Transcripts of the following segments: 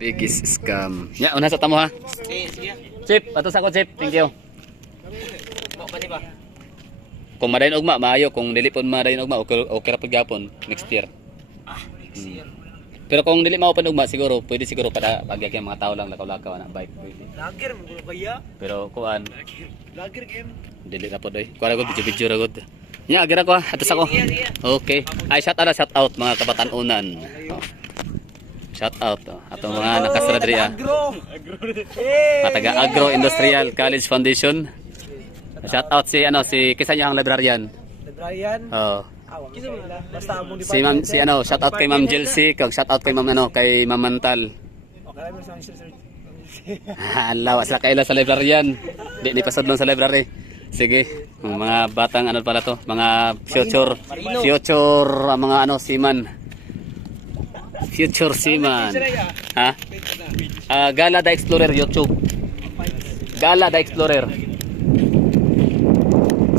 Biggest scam. Ya, una sa tamo ha. Sige. Chip, ato sa ko chip. Thank you. Ba di ba? Kung madayon ugma, maayo. Kung dili pon madayon ugma, okay ra pud gyapon next year. Sige. Pero kung dili mao ugma, siguro pwede siguro para pagyag yung mga tao lang lakaw-lakaw na bike pwede. Lager mo kaya? Pero kuan, Lager game. dili na pod oy. Kuara gud video ra gud. Nya agira ko ha, ato sa ko. Okay. Ay shout out mga kabatan-unan. Oh. Shout out atong mga nakasara diri ah. Mataga Agro Industrial College Foundation. Shout out si kisa niya ang librarian. Librarian. Oh. Basta among Si ano, shout out kay Ma'am Jelcy, kag shout out kay Ma'am kay Ma'am Mantal. Okay lang sa sir. Hala, wala kaila sa librarian. Di pasadlon sa library. Sige, mga batang ano pala to, mga future mga ano seaman. Future seaman. Ha? Gala the Explorer YouTube. Gala the Explorer.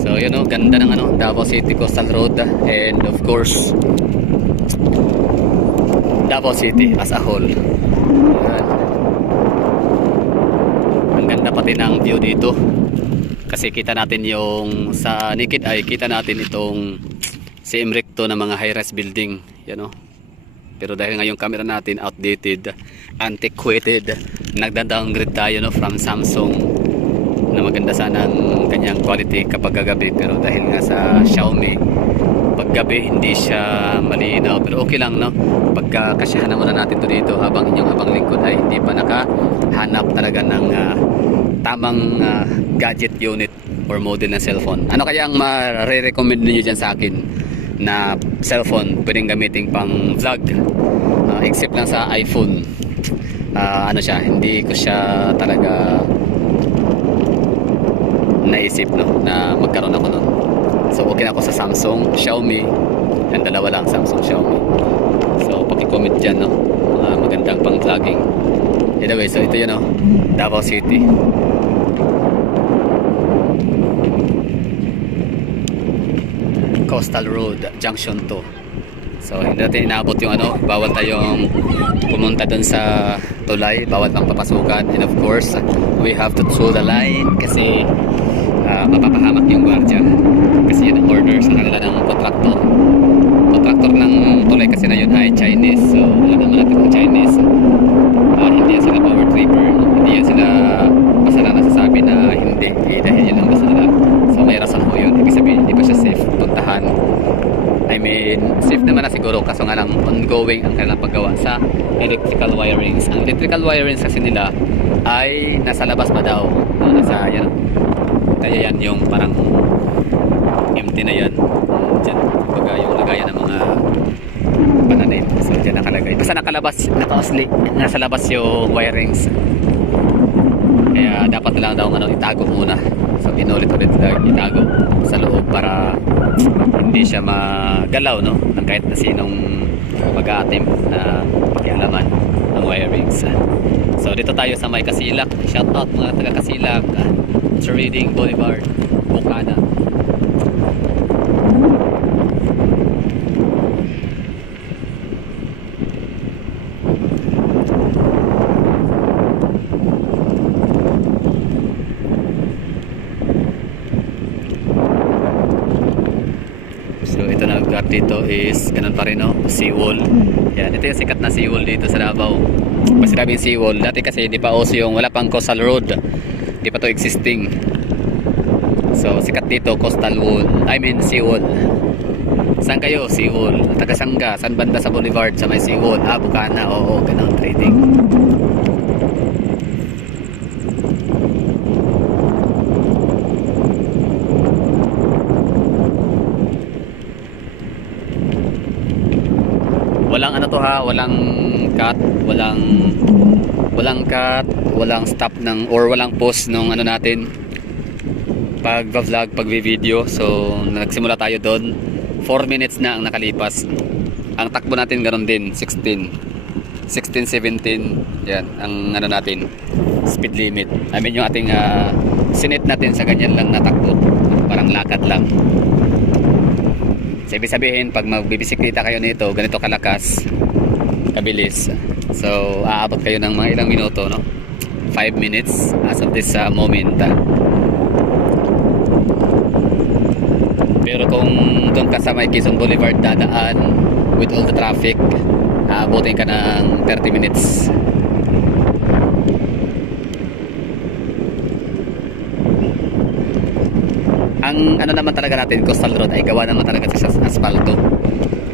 So yun o, ganda ng ano, Davao City Coastal Road and of course Davao City as a whole. Yan. Ang ganda pati ng view dito. Kasi kita natin yung sa naked eye, kita natin itong CM recto na mga high-rise building, yan o. Pero dahil ngayong camera natin outdated, antiquated, nagda-downgrade tayo no from Samsung na maganda sana ang kanyang quality kapag gabi, pero dahil nga sa Xiaomi paggabi hindi siya malinaw, pero okay lang no, pagkakasyahan na muna natin to dito habang lingkod ay hindi pa nakahanap talaga ng tamang gadget unit or model ng cellphone. Ano kaya ang ma-recommend niyo dyan sa akin na cellphone pwedeng gamitin pang vlog, except lang sa iPhone? Ano siya, hindi ko siya talaga naisip no na magkaroon ako nun. So okay na ako sa Samsung, Xiaomi, ang dalawa lang, Samsung, Xiaomi. So paki-comment dyan no, magandang pang vlogging. Anyway, so ito yun no, Davao City. Coastal Road, Junction 2. So hindi natin inaabot yung ano, bawal tayong pumunta dun sa tulay, bawal pang papasukan, and of course we have to throw the line kasi mapapahamak yung gwardiya kasi yun ang order sa kanila ng contractor ng tulay kasi na yun ay Chinese. So alam naman natin kung Chinese, hindi yan sila power tripper, hindi yan sila basta lang nasasabi na hindi, dahil yun ang gusto nila. So may rason po yun, ibig sabihin hindi pa siya safe puntahan. I mean, safe naman na siguro, kaso nga lang ongoing ang kanilang paggawa sa electrical wirings. Ang electrical wirings kasi nila ay nasa labas pa daw, nasa yan, kaya yan yung parang empty na yan dyan, baga yung lagayan ng mga pananim. So dyan nakalagay, basta nakalabas, nasa labas yung wirings, kaya dapat lang daw ano, itago muna. So inulit-ulit lang itago sa loob para hindi siya magalaw no ng kahit na sinong mag-a-attempt na pakialaman ng wirings. So dito tayo sa may Kasilak. Shout out mga taga Kasilak, Trading Boulevard, Bukana. So ito na lugar dito is ganun pa rin no, seawall. Yan, ito yung sikat na seawall dito sa Davao. Pag sinabing seawall, dati kasi di pa uso yung, wala pang coastal road, di pa to existing. So sikat dito coastal wall, I mean seawall. Saan kayo? Seawall. Taga Sangga, saan banda sa boulevard sa may seawall? Bukana, oo, ganun, trading. Walang ano to ha, walang cut, walang stop ng or walang pause nung ano natin pag-vlog, pag-video. So nagsimula tayo doon, 4 minutes na ang nakalipas. Ang takbo natin ganoon din, 16, 17, yan ang ano natin, speed limit. I mean yung ating sinet natin sa ganyan lang na takbo, parang lakad lang. So ibig sabihin pag magbibisikleta kayo nito, ganito kalakas, kabilis, So, aabot kayo ng mga ilang minuto, no? 5 minutes as of this moment. Pero kung doon ka sa may Quezon Boulevard dadaan with all the traffic, aabotin ka ng 30 minutes. Ang ano naman talaga natin, Coastal Road ay gawa naman talaga sa asfalto.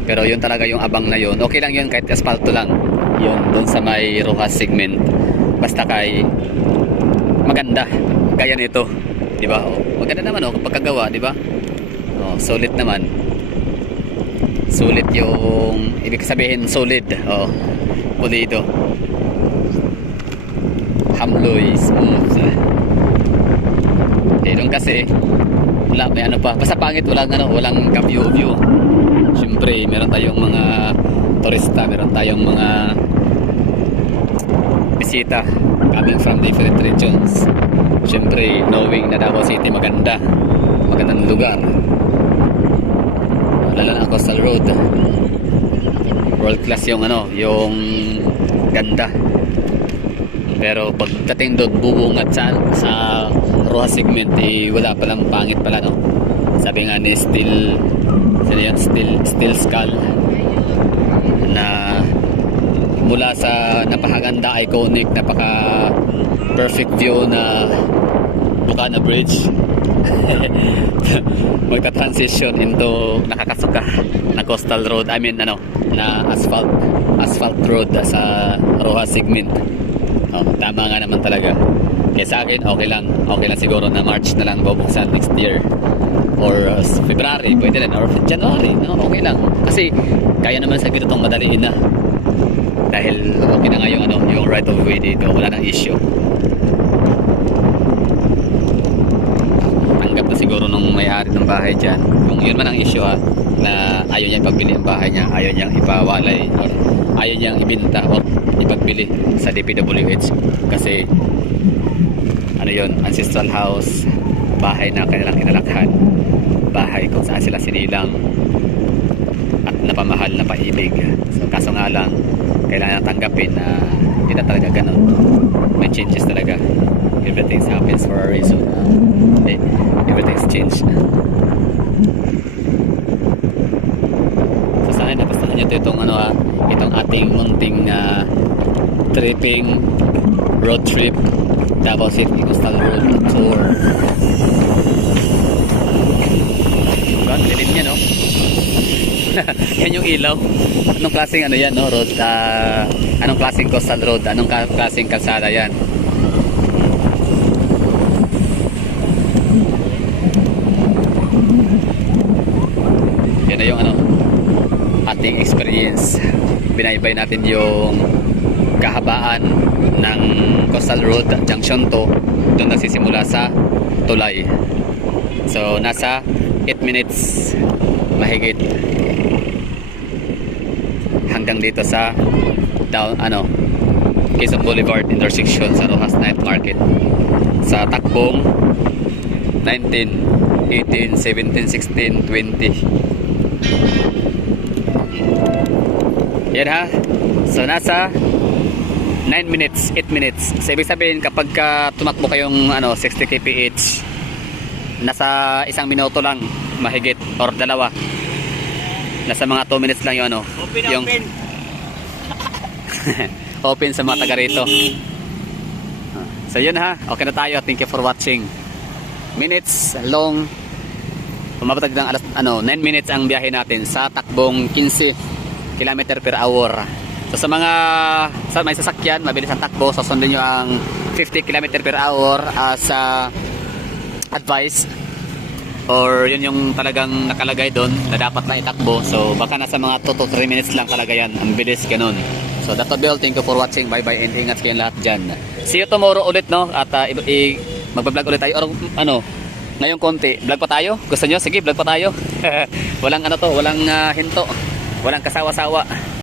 Pero yun talaga yung abang na yun. Okay lang yun kahit asfalto lang. Yun, doon sa may Rojas segment. Basta kay maganda. Gaya nito. Diba? Oh, maganda naman oh, kapag kagawa, diba? Oh, solid naman. Solid yung, ibig sabihin solid. Oh, pulido. Hamloy, smooth. Eh, doon kasi, wala, may ano pa. Basta pangit, walang ka-view. Siyempre, meron tayong mga turista, meron tayong mga bisita coming from different regions. Siyempre, knowing na Davao City magandang lugar. Lalo na ang Coastal Road. World class yung yung ganda. Pero pagdating doon bubungat sa Rojas segment, eh, wala palang pangit pala, no? Sabi nga ni Steel Skull na mula sa napakaganda, iconic, napaka perfect view na Bukana Bridge magta-transition into nakakasuka na coastal road, I mean na asphalt road sa Rojas segment. Tama nga naman talaga. Kaya sa akin okay lang siguro na March na lang bubuksan next year or February, pwede rin, or January, no? Okay lang kasi kaya naman sa ganitong madaliin na dahil okay na nga yung right of way dito, wala nang issue. Tanggap na siguro nung may-ari ng bahay dyan kung yun man ang issue, na ayaw niyang ipagbili ang bahay niya, ayaw niyang ipawalay or ayaw niyang ibinta or ipagbili sa DPWH kasi yun, ancestral house, bahay na kanilang inalakhan, bahay kung saan sila sinilang at napamahal na paibig. So kaso nga lang kailangan tanggapin na hindi na talaga ganun, may changes talaga. Everything happens for a reason. Everything's changed. So sana nagustuhan nyo itong ating munting tripping road trip Davao City Coastal Road Tour. Diba? Lilim niya, no? Yan yung ilaw. Anong klaseng yan, no? Road, anong klaseng coastal road? Anong klaseng kalsada yan? Yan na yung ating experience. Binaybay natin yung kahabaan ng Coastal Road Junction 2, doon nagsisimula sa Tulay. So nasa 8 minutes mahigit hanggang dito sa Quezon Boulevard intersection sa Rojas Night Market sa takbong 19, 18, 17, 16, 20. Yan ha. So nasa 9 minutes, 8 minutes. So ibig sabihin kapag tumakbo kayong 60 kph, nasa 1 minuto lang mahigit or dalawa. Nasa mga 2 minutes lang yung Open. open sa mga taga rito. So yun ha. Okay na tayo. Thank you for watching. Minutes long. Umabot ng 9 minutes ang biyahe natin sa takbong 15 km per hour. So sa may sasakyan, mabilis ang takbo, so sundin nyo ang 50 km per hour as advice, or yun yung talagang nakalagay doon na dapat na itakbo. So baka nasa mga 2 to 3 minutes lang talaga yan, ang bilis ganun. So that's all. Thank you for watching. Bye bye and ingat kayong lahat dyan. See you tomorrow ulit, no? At magbablog ulit tayo or ngayong konti, vlog pa tayo. Gusto nyo? Sige, vlog pa tayo. Walang walang hinto, walang kasawa-sawa.